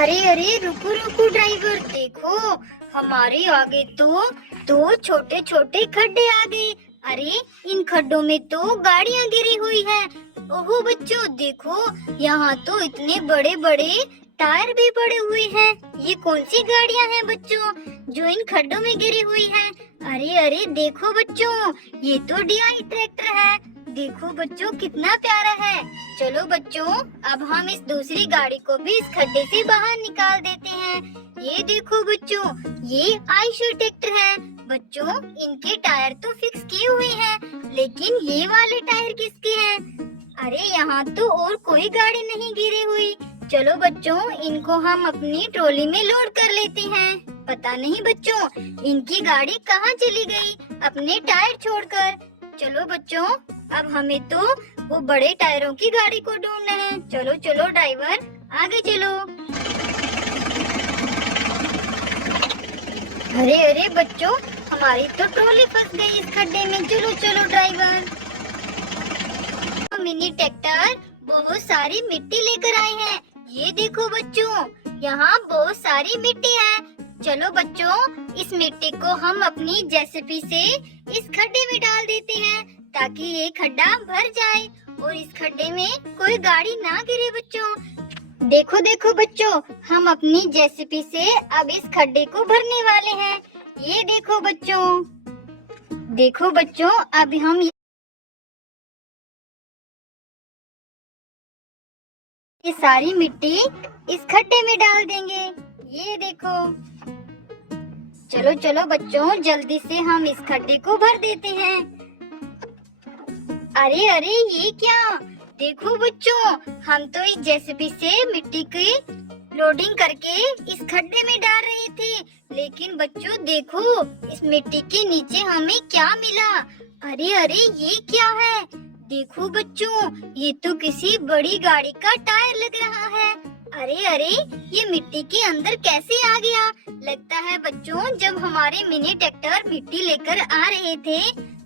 अरे अरे रुको रुको ड्राइवर, देखो हमारे आगे तो दो छोटे छोटे खड्डे आ गए। अरे इन खड्डों में तो गाड़ियां गिरी हुई है। ओहो बच्चों देखो, यहाँ तो इतने बड़े बड़े टायर भी पड़े हुए हैं। ये कौन सी गाड़ियां हैं बच्चों जो इन खड्डों में गिरी हुई हैं? अरे अरे देखो बच्चों, ये तो DI ट्रैक्टर है। देखो बच्चों कितना प्यारा है। चलो बच्चों, अब हम इस दूसरी गाड़ी को भी इस खड्डे से बाहर निकाल देते हैं। ये देखो बच्चों, ये आयशर ट्रैक्टर है। बच्चों इनके टायर तो फिक्स किए हुए हैं, लेकिन ये वाले टायर किसके हैं? अरे यहाँ तो और कोई गाड़ी नहीं गिरी हुई। चलो बच्चों, इनको हम अपनी ट्रॉली में लोड कर लेते हैं। पता नहीं बच्चों इनकी गाड़ी कहाँ चली गई अपने टायर छोड़कर। चलो बच्चों, अब हमें तो वो बड़े टायरों की गाड़ी को ढूंढना है। चलो चलो ड्राइवर, आगे चलो। अरे अरे बच्चों, हमारी तो ट्रॉली फंस गई इस खड्डे में। चलो चलो ड्राइवर। मिनी ट्रैक्टर बहुत सारी मिट्टी लेकर आए हैं। ये देखो बच्चों, यहाँ बहुत सारी मिट्टी है। चलो बच्चों, इस मिट्टी को हम अपनी जेसीबी से इस खड्डे में डाल देते हैं, ताकि ये खड्डा भर जाए और इस खड्डे में कोई गाड़ी ना गिरे। बच्चों देखो देखो बच्चों, हम अपनी जेसीबी से अब इस खड्डे को भरने वाले हैं। ये देखो बच्चों, देखो बच्चों, अब हम ये सारी मिट्टी इस खड्डे में डाल देंगे। ये देखो, चलो चलो बच्चों, जल्दी से हम इस खड्डे को भर देते हैं। अरे अरे ये क्या, देखो बच्चों, हम तो इस जेसीबी से मिट्टी की लोडिंग करके इस खड्डे में डाल रहे थे, लेकिन बच्चों देखो इस मिट्टी के नीचे हमें क्या मिला। अरे अरे ये क्या है, देखो बच्चों, ये तो किसी बड़ी गाड़ी का टायर लग रहा है। अरे अरे ये मिट्टी के अंदर कैसे आ गया? लगता है बच्चों जब हमारे मिनी ट्रैक्टर मिट्टी लेकर आ रहे थे,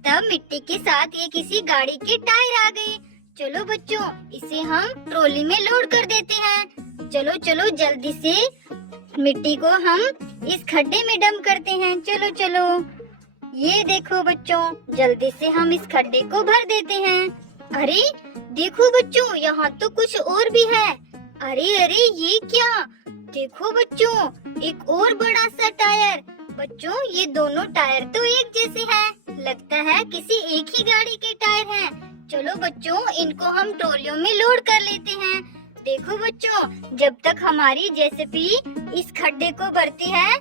तब मिट्टी के साथ ये किसी गाड़ी के टायर आ गए। चलो बच्चों, इसे हम ट्रॉली में लोड कर देते हैं। चलो चलो जल्दी से मिट्टी को हम इस खड्डे में डंप करते हैं। चलो चलो, ये देखो बच्चों, जल्दी से हम इस खड्डे को भर देते हैं। अरे देखो बच्चों, यहाँ तो कुछ और भी है। अरे अरे ये क्या, देखो बच्चों, एक और बड़ा सा टायर। बच्चों ये दोनों टायर तो एक जैसे हैं, लगता है किसी एक ही गाड़ी के टायर हैं। चलो बच्चों, इनको हम ट्रॉलियों में लोड कर लेते हैं। देखो बच्चों, जब तक हमारी जेसीबी इस खड्डे को भरती है,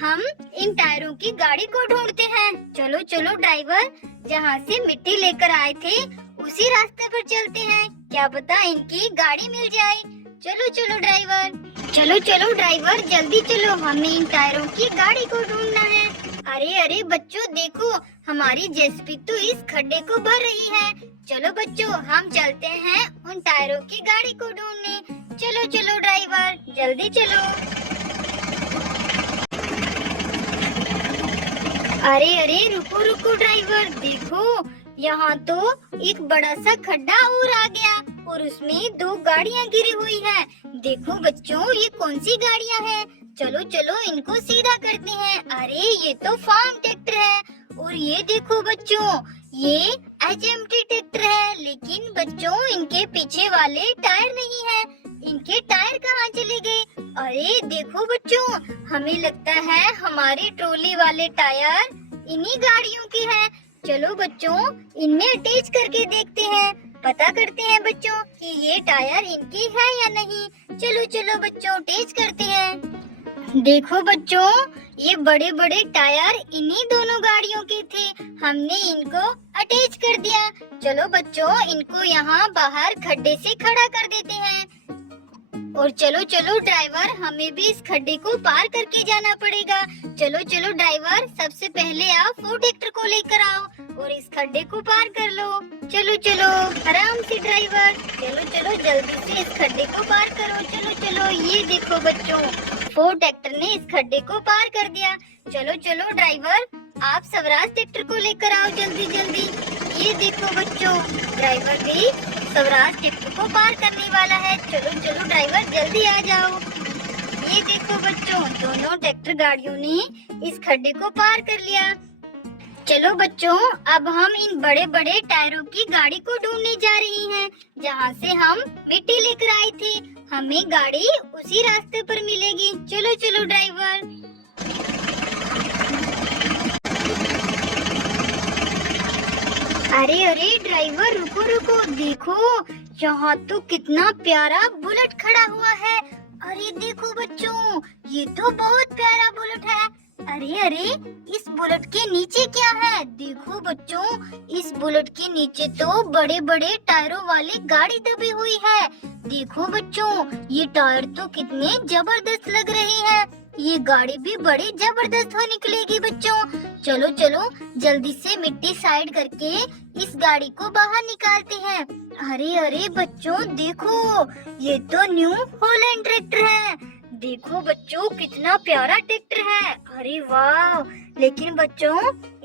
हम इन टायरों की गाड़ी को ढूंढते हैं। चलो चलो ड्राइवर, जहाँ से मिट्टी लेकर आए थे उसी रास्ते पर चलते हैं, क्या पता इनकी गाड़ी मिल जाए। चलो चलो ड्राइवर, चलो चलो ड्राइवर, जल्दी चलो, हमें इन टायरों की गाड़ी को ढूंढना है। अरे अरे बच्चों देखो, हमारी जेसीबी तो इस खड्डे को भर रही है। चलो बच्चों, हम चलते हैं उन टायरों की गाड़ी को ढूंढने। चलो चलो ड्राइवर, जल्दी चलो। अरे अरे रुको रुको ड्राइवर, देखो यहाँ तो एक बड़ा सा खड्डा और आ गया और उसमें दो गाड़ियाँ गिरी हुई है। देखो बच्चों, ये कौन सी गाड़ियाँ हैं? चलो चलो इनको सीधा करते हैं। अरे ये तो फार्म ट्रैक्टर है, और ये देखो बच्चों, ये HMT ट्रैक्टर है, लेकिन बच्चों इनके पीछे वाले टायर नहीं है। इनके टायर कहाँ चले गए? अरे देखो बच्चों, हमें लगता है हमारे ट्रॉली वाले टायर इन्हीं गाड़ियों के हैं। चलो बच्चों, इनमें अटैच करके देखते हैं, पता करते हैं बच्चों कि ये टायर इनके है या नहीं। चलो चलो बच्चों, अटैच करते हैं। देखो बच्चों, ये बड़े बड़े टायर इन्हीं दोनों गाड़ियों के थे, हमने इनको अटैच कर दिया। चलो बच्चों, इनको यहाँ बाहर खड्डे से खड़ा कर देते हैं। और चलो चलो ड्राइवर, हमें भी इस खड्डे को पार करके जाना पड़ेगा। चलो चलो ड्राइवर, सबसे पहले आप वो ट्रैक्टर को लेकर आओ और इस खड्डे को पार कर लो। चलो चलो आराम से ड्राइवर, चलो चलो जल्दी से इस खड्डे को पार करो। चलो चलो, ये देखो बच्चों, वो ट्रैक्टर ने इस खड्डे को पार कर दिया। चलो चलो ड्राइवर, आप स्वराज ट्रैक्टर को लेकर आओ जल्दी जल्दी। ये देखो बच्चों, ड्राइवर भी स्वराज ट्रैक्टर को पार करने वाला है। चलो चलो ड्राइवर, जल्दी आ जाओ। देखो बच्चों, दोनों ट्रैक्टर गाड़ियों ने इस खड्डे को पार कर लिया। चलो बच्चों, अब हम इन बड़े बड़े टायरों की गाड़ी को ढूंढने जा रही हैं, जहाँ से हम मिट्टी लेकर आए थे। हमें गाड़ी उसी रास्ते पर मिलेगी। चलो चलो ड्राइवर। अरे अरे ड्राइवर, रुको रुको, देखो यहाँ तो कितना प्यारा बुलेट खड़ा हुआ है। अरे देखो बच्चों, ये तो बहुत प्यारा बुलेट है। अरे अरे, इस बुलेट के नीचे क्या है? देखो बच्चों, इस बुलेट के नीचे तो बड़े बड़े टायरों वाली गाड़ी दबी हुई है। देखो बच्चों, ये टायर तो कितने जबरदस्त लग रहे हैं। ये गाड़ी भी बड़ी जबरदस्त हो निकलेगी बच्चों। चलो चलो, जल्दी से मिट्टी साइड करके इस गाड़ी को बाहर निकालते हैं। अरे अरे बच्चों, देखो ये तो न्यू हॉलैंड ट्रैक्टर है। देखो बच्चों, कितना प्यारा ट्रैक्टर है। अरे वाह, लेकिन बच्चों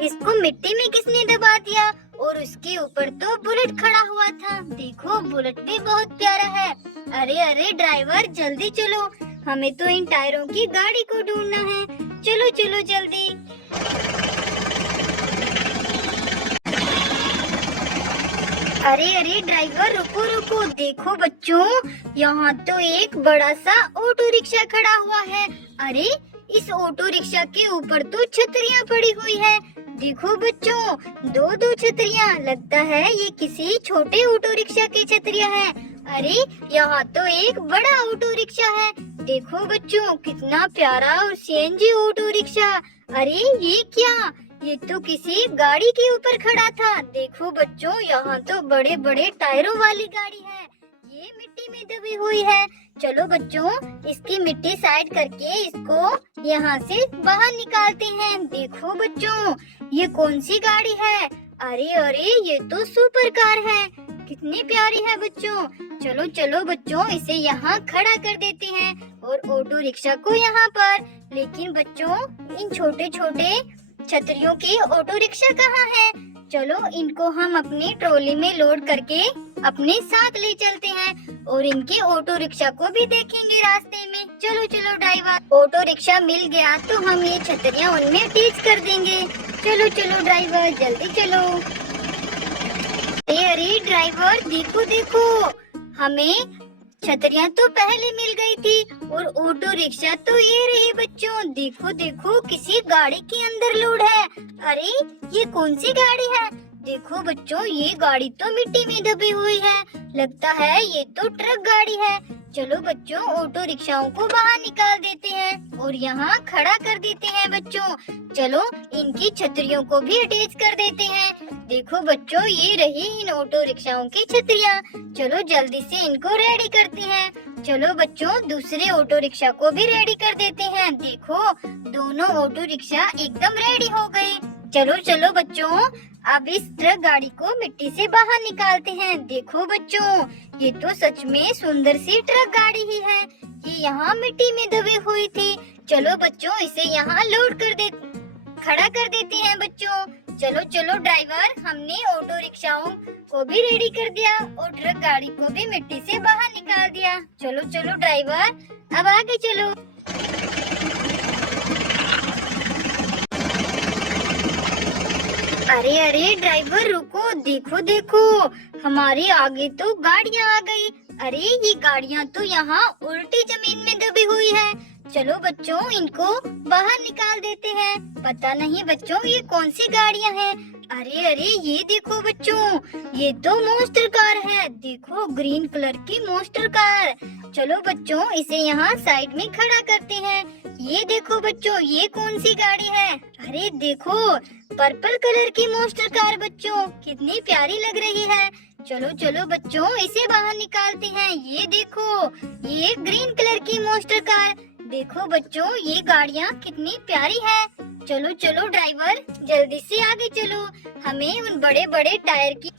इसको मिट्टी में किसने दबा दिया? और उसके ऊपर तो बुलेट खड़ा हुआ था। देखो बुलेट भी बहुत प्यारा है। अरे अरे ड्राइवर, जल्दी चलो, हमें तो इन टायरों की गाड़ी को ढूंढना है। चलो चलो जल्दी। अरे अरे ड्राइवर, रुको रुको, देखो बच्चों, यहाँ तो एक बड़ा सा ऑटो रिक्शा खड़ा हुआ है। अरे इस ऑटो रिक्शा के ऊपर तो छतरियाँ पड़ी हुई है। देखो बच्चों, दो दो छतरियाँ, लगता है ये किसी छोटे ऑटो रिक्शा की छतरियाँ हैं। अरे यहाँ तो एक बड़ा ऑटो रिक्शा है। देखो बच्चों, कितना प्यारा और सीएनजी ऑटो रिक्शा। अरे ये क्या? ये तो किसी गाड़ी के ऊपर खड़ा था। देखो बच्चों, यहाँ तो बड़े बड़े टायरों वाली गाड़ी है। ये मिट्टी में दबी हुई है। चलो बच्चों, इसकी मिट्टी साइड करके इसको यहाँ से बाहर निकालते हैं। देखो बच्चों, ये कौन सी गाड़ी है? अरे अरे, ये तो सुपर कार है। कितनी प्यारी है बच्चों। चलो चलो बच्चों, इसे यहाँ खड़ा कर देते हैं और ऑटो रिक्शा को यहाँ पर। लेकिन बच्चों, इन छोटे छोटे छतरियों की ऑटो रिक्शा कहाँ है? चलो इनको हम अपनी ट्रॉली में लोड करके अपने साथ ले चलते हैं और इनके ऑटो रिक्शा को भी देखेंगे रास्ते में। चलो चलो ड्राइवर, ऑटो रिक्शा मिल गया तो हम ये छतरियाँ उनमें अटैच कर देंगे। चलो चलो ड्राइवर, जल्दी चलो। अरे ड्राइवर, देखो देखो, हमें छतरियाँ तो पहले मिल गई थी और ऑटो रिक्शा तो ये रही बच्चों। देखो देखो, किसी गाड़ी के अंदर लोड है। अरे ये कौन सी गाड़ी है? देखो बच्चों, ये गाड़ी तो मिट्टी में दबी हुई है। लगता है ये तो ट्रक गाड़ी है। चलो बच्चों, ऑटो रिक्शाओं को बाहर निकाल देते हैं और यहाँ खड़ा कर देते हैं बच्चों। चलो इनकी छतरियों को भी अटैच कर देते हैं। देखो बच्चों, ये रही इन ऑटो रिक्शाओं की छतरियाँ। चलो जल्दी से इनको रेडी करते हैं। चलो बच्चों, दूसरे ऑटो रिक्शा को भी रेडी कर देते हैं। देखो दोनों ऑटो रिक्शा एकदम रेडी हो गए। चलो चलो बच्चों, अब इस ट्रक गाड़ी को मिट्टी से बाहर निकालते हैं। देखो बच्चों, ये तो सच में सुंदर सी ट्रक गाड़ी ही है। ये यहाँ मिट्टी में दबी हुई थी। चलो बच्चों, इसे यहाँ लोड कर दे, खड़ा कर देते हैं बच्चों। चलो चलो ड्राइवर, हमने ऑटो रिक्शाओं को भी रेडी कर दिया और ट्रक गाड़ी को भी मिट्टी से बाहर निकाल दिया। चलो चलो ड्राइवर, अब आगे चलो। अरे अरे ड्राइवर, रुको, देखो देखो, हमारे आगे तो गाड़ियाँ आ गई। अरे ये गाड़ियाँ तो यहाँ उल्टी जमीन में दबी हुई है। चलो बच्चों, इनको बाहर निकाल देते हैं। पता नहीं बच्चों ये कौन सी गाड़ियाँ हैं। अरे अरे, ये देखो बच्चों, ये तो मोस्टर कार है। देखो ग्रीन कलर की मोस्टर कार। चलो बच्चों, इसे यहाँ साइड में खड़ा करते हैं। ये देखो बच्चों, ये कौन सी गाड़ी है? अरे देखो, पर्पल कलर की मोस्टर कार बच्चों, कितनी प्यारी लग रही है। चलो चलो बच्चों, इसे बाहर निकालते हैं। ये देखो, ये ग्रीन कलर की मोस्टर कार। देखो बच्चों, ये गाड़ियाँ कितनी प्यारी है। चलो चलो ड्राइवर, जल्दी से आगे चलो, हमें उन बड़े बड़े टायर की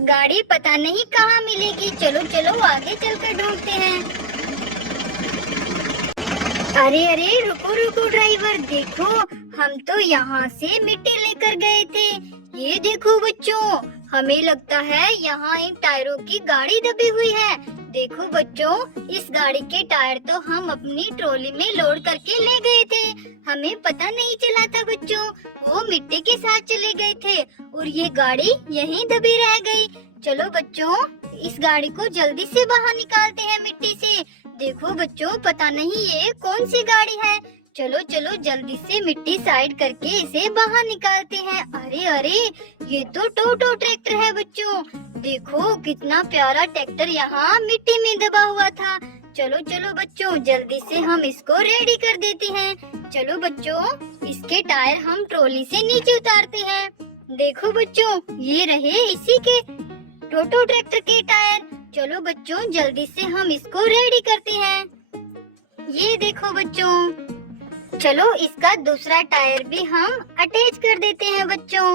गाड़ी पता नहीं कहाँ मिलेगी। चलो चलो आगे चलकर ढूंढते हैं। अरे अरे, रुको रुको ड्राइवर, देखो हम तो यहाँ से मिट्टी लेकर गए थे। ये देखो बच्चों, हमें लगता है यहाँ इन टायरों की गाड़ी दबी हुई है। देखो बच्चों, इस गाड़ी के टायर तो हम अपनी ट्रॉली में लोड करके ले गए थे। हमें पता नहीं चला था बच्चों, वो मिट्टी के साथ चले गए थे और ये गाड़ी यहीं दबी रह गई। चलो बच्चों, इस गाड़ी को जल्दी से बाहर निकालते हैं मिट्टी से। देखो बच्चों, पता नहीं ये कौन सी गाड़ी है। चलो चलो जल्दी से मिट्टी साइड करके इसे बाहर निकालते हैं। अरे अरे, ये तो टोटो ट्रैक्टर है बच्चों। देखो कितना प्यारा ट्रैक्टर यहाँ मिट्टी में दबा हुआ था। चलो चलो बच्चों, जल्दी से हम इसको रेडी कर देते हैं। चलो बच्चों, इसके टायर हम ट्रॉली से नीचे उतारते हैं। देखो बच्चों, ये रहे इसी के टोटो ट्रैक्टर के टायर। चलो बच्चों, जल्दी से हम इसको रेडी करते हैं। ये देखो बच्चों, चलो इसका दूसरा टायर भी हम अटैच कर देते हैं बच्चों।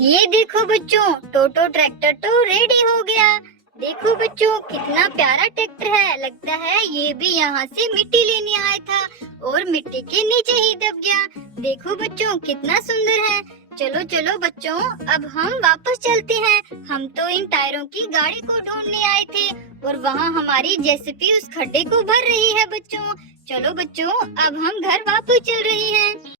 ये देखो बच्चों, टोटो ट्रैक्टर तो रेडी हो गया। देखो बच्चों, कितना प्यारा ट्रैक्टर है। लगता है ये भी यहाँ से मिट्टी लेने आया था और मिट्टी के नीचे ही दब गया। देखो बच्चों, कितना सुंदर है। चलो चलो बच्चों, अब हम वापस चलते हैं। हम तो इन टायरों की गाड़ी को ढूंढने आए थे और वहाँ हमारी जेसीबी उस खड्डे को भर रही है बच्चों। चलो बच्चों, अब हम घर वापस चल रहे हैं।